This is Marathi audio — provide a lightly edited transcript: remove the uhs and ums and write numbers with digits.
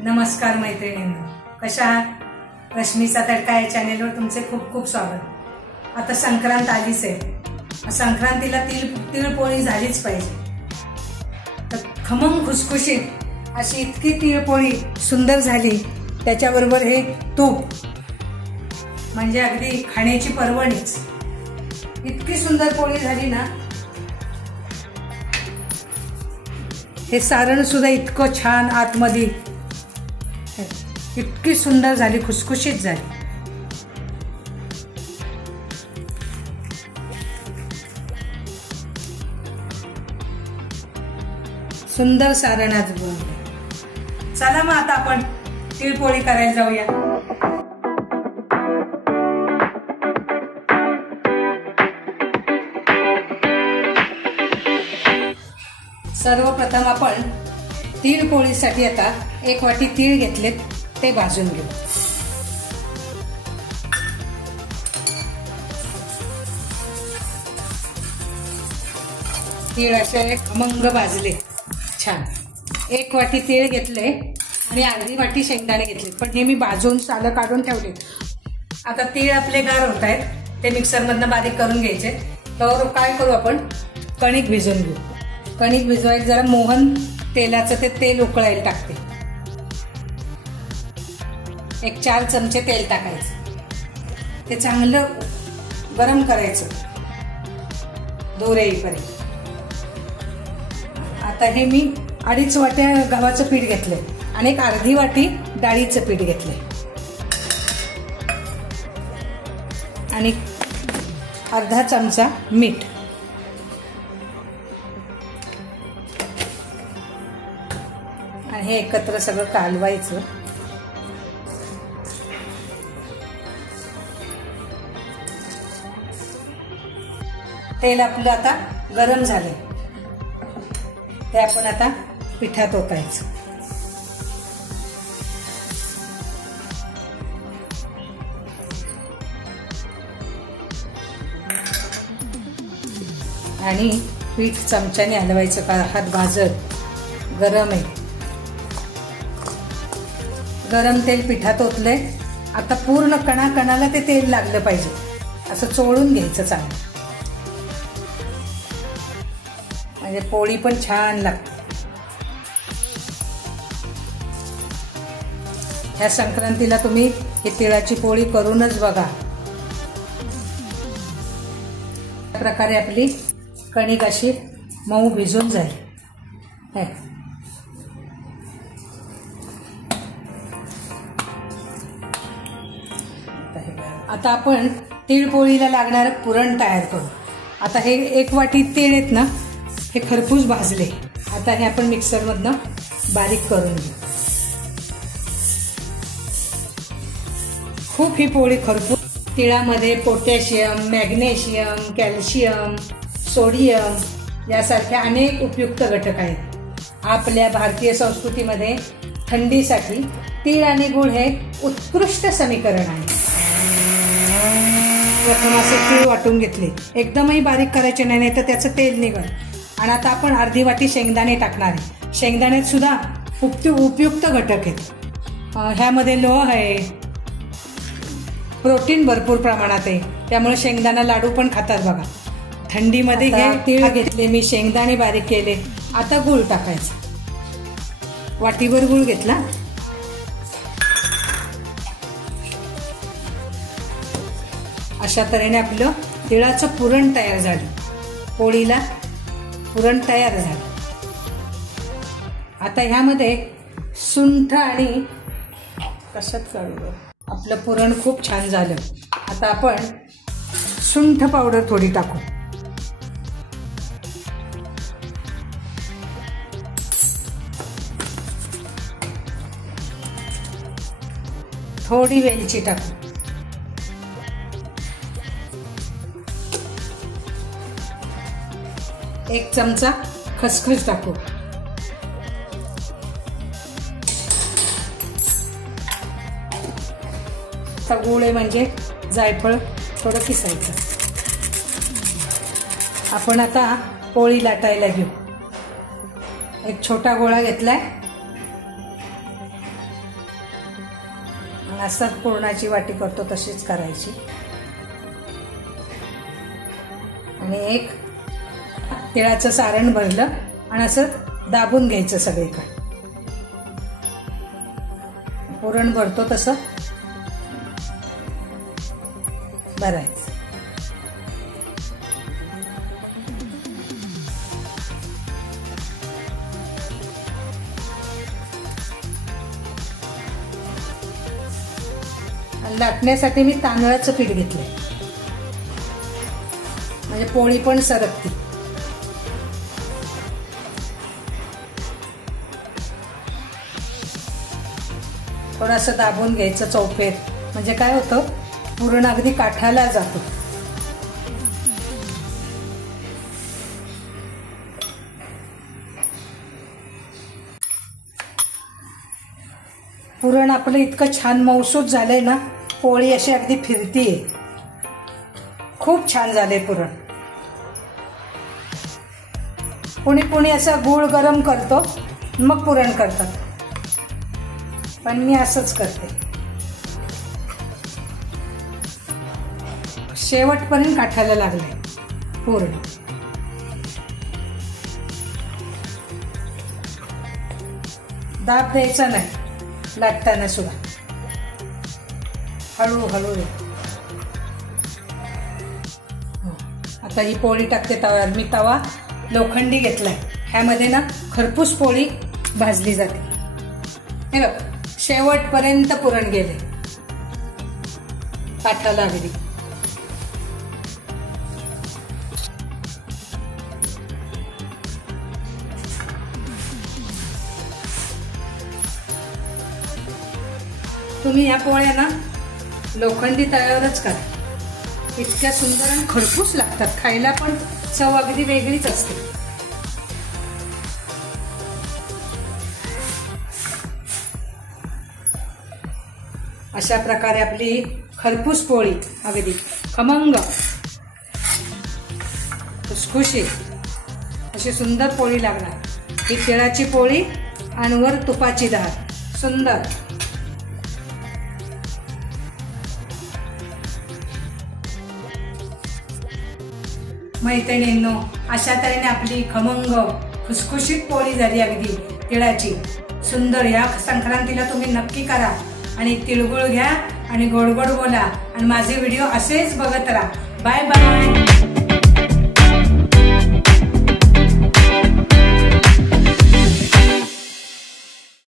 नमस्कार मैत्रिणींनो, कशा आहात? रश्मीचा तडका या चॅनेलवर तुमचे खूप खूप स्वागत। आता संक्रांत आलीच आहे। संक्रांतीला तिळपोळी झालीच पाहिजे। तर खमंग खुसखुशीत अशी इतकी तिळपोळी सुंदर झाली, त्याच्याबरोबर हे तूप म्हणजे अगदी खाण्याची पर्वणीच। इतकी सुंदर पोळी झाली ना, हे सारण सुद्धा इतकं छान आतमध्ये, इतकी सुंदर झाली, खुसखुशीत झाली। सुंदर सारण आज बनवलं। चला मग आता आपण तिळपोळी करायला जाऊया। सर्वप्रथम आपण तिळपोळीसाठी आता 1 वाटी तीळ घेतलेत, ते भाजून घेऊ। तीळ असे खमंग भाजले छान। 1 वाटी तीळ घेतले आणि अर्धी वाटी शेंगदाणे घेतले, पण हे मी भाजून सालं काढून ठेवले। आता तीळ आपले गार होत आहेत, ते मिक्सर मधनं बारीक करून घ्यायचे। तर काय करू, आपण कणिक भिजवून घेऊ। कणिक भिजवायला जरा मोहन तेलाचं ते तेल उकळायला टाकते। 4 चमचे तेल टाकायचं, ते चांगलं गरम करायचं दूर येईपर्यंत। आता हे मी 2.5 वाट्या गव्हाचं पीठ घेतलंय आणि 1 अर्धी वाटी डाळीचं पीठ घेतलंय आणि अर्धा चमचा मीठ। आणि हे एकत्र सगळं कालवायचं। तेल आपलं आता गरम झालंय, ते आपण आता पिठात ओतायचं। आणि पीठ चमच्याने हलवायचं, का हात भाजत। गरम आहे, गरम तेल पिठात ओतलंय। आता पूर्ण कणाकणाला ते तेल लागलं पाहिजे, असं चोळून घ्यायचं चांगलं, म्हणजे पोळी पण छान लागते। ह्या संक्रांतीला तुम्ही ही तिळाची पोळी करूनच बघा। अशा प्रकारे आपली कणिक अशी मऊ भिजून जाईल। आता आपण तिळपोळीला लागणारं पुरण तयार करू। आता हे 1 वाटी तीळ आहेत ना, हे खरपूस भाजले। आता हे आपण मिक्सर मधनं बारीक करून घेऊ। खूप ही पोळी खरपूस। तिळामध्ये पोटॅशियम, मॅग्नेशियम, कॅल्शियम, सोडियम यासारख्या अनेक उपयुक्त घटक आहेत। आपल्या भारतीय संस्कृतीमध्ये थंडीसाठी तीळ आणि गुळ हे उत्कृष्ट समीकरण आहे। प्रथम असे तीळ वाटून घेतले, एकदमही बारीक करायचे नाही, तर त्याचं तेल निघेल। आणि आता आपण अर्धी वाटी शेंगदाणे टाकणार आहे। शेंगदाण्यात सुद्धा उपयुक्त घटक आहेत। ह्यामध्ये लोह आहे, प्रोटीन भरपूर प्रमाणात आहे, त्यामुळे शेंगदाणा लाडू पण खातात बघा थंडीमध्ये। हे तीळ घेतले मी, शेंगदाणे बारीक केले। आता गूळ टाकायचा, वाटीभर गूळ घेतला। अशा तऱ्हेने आपलं तिळाचं पुरण तयार झालं। पोळीला पुरण तयार झालं। आता ह्यामध्ये सुंठ आणि कशात काढू, आपलं पुरण खूप छान झालं। आता आपण सुंठ पावडर थोडी टाकू। थोडी वेलची टाकू। 1 चमचा खसखस टाकू। गूळ म्हणजे जायफळ थोडं किसायचं। आपण आता पोळी लाटायला घेऊ। एक छोटा गोळा घेतलाय, असं पुरणाची वाटी करतो तशीच करायची आणि एक तिळाचं सारण भरलं आणि असं दाबून घ्यायचं सगळीकडे. पुरण भरतो तसं भरायचं. लाटण्यासाठी मी तांदळाचं पीठ घेतलंय म्हणजे पोळी पण सरकती. थोडंसं दाबून घ्यायचं चौफेर म्हणजे काय होतं पुरण अगदी काठाला जातो. पुरण आपलं इतकं छान मौसूद झालंय ना, पोळी अशी अगदी फिरतीये. खूप छान झालंय पुरण. कुणी कुणी असं गूळ गरम करतो मग पुरण करतात, पण मी असंच करते. शेवटपर्यंत काठाला लागले पुरण. दाब द्यायचा नाही लाटताना सुद्धा, हळूहळू. आता ही पोळी टाकते तव्यावर. मी तवा लोखंडी घेतलाय, ह्यामध्ये ना खरपूस पोळी भाजली जाते. हे बघ शेवटपर्यंत पुरण गेले काठाला अगदी. तुम्ही या पोळ्या ना लोखंडी तव्यावरच करा. इतक्या सुंदर आणि खरपूस लागतात, खायला पण चव अगदी वेगळीच असते. अशा प्रकारे आपली खरपूस पोळी अगदी खमंग खुसखुशीत अशी सुंदर पोळी लागणार. ही तिळाची पोळी आणि वर तुपाची धार. सुंदर. मैत्रिणींनो, अशा तऱ्हेने आपली खमंग खुसखुशीत पोळी झाली अगदी तिळाची. सुंदर. या संक्रांतीला तुम्ही नक्की करा आणि तिळगुळ घ्या आणि गोड गोड बोला आणि माझे व्हिडिओ असेच बघत राहा. Bye bye.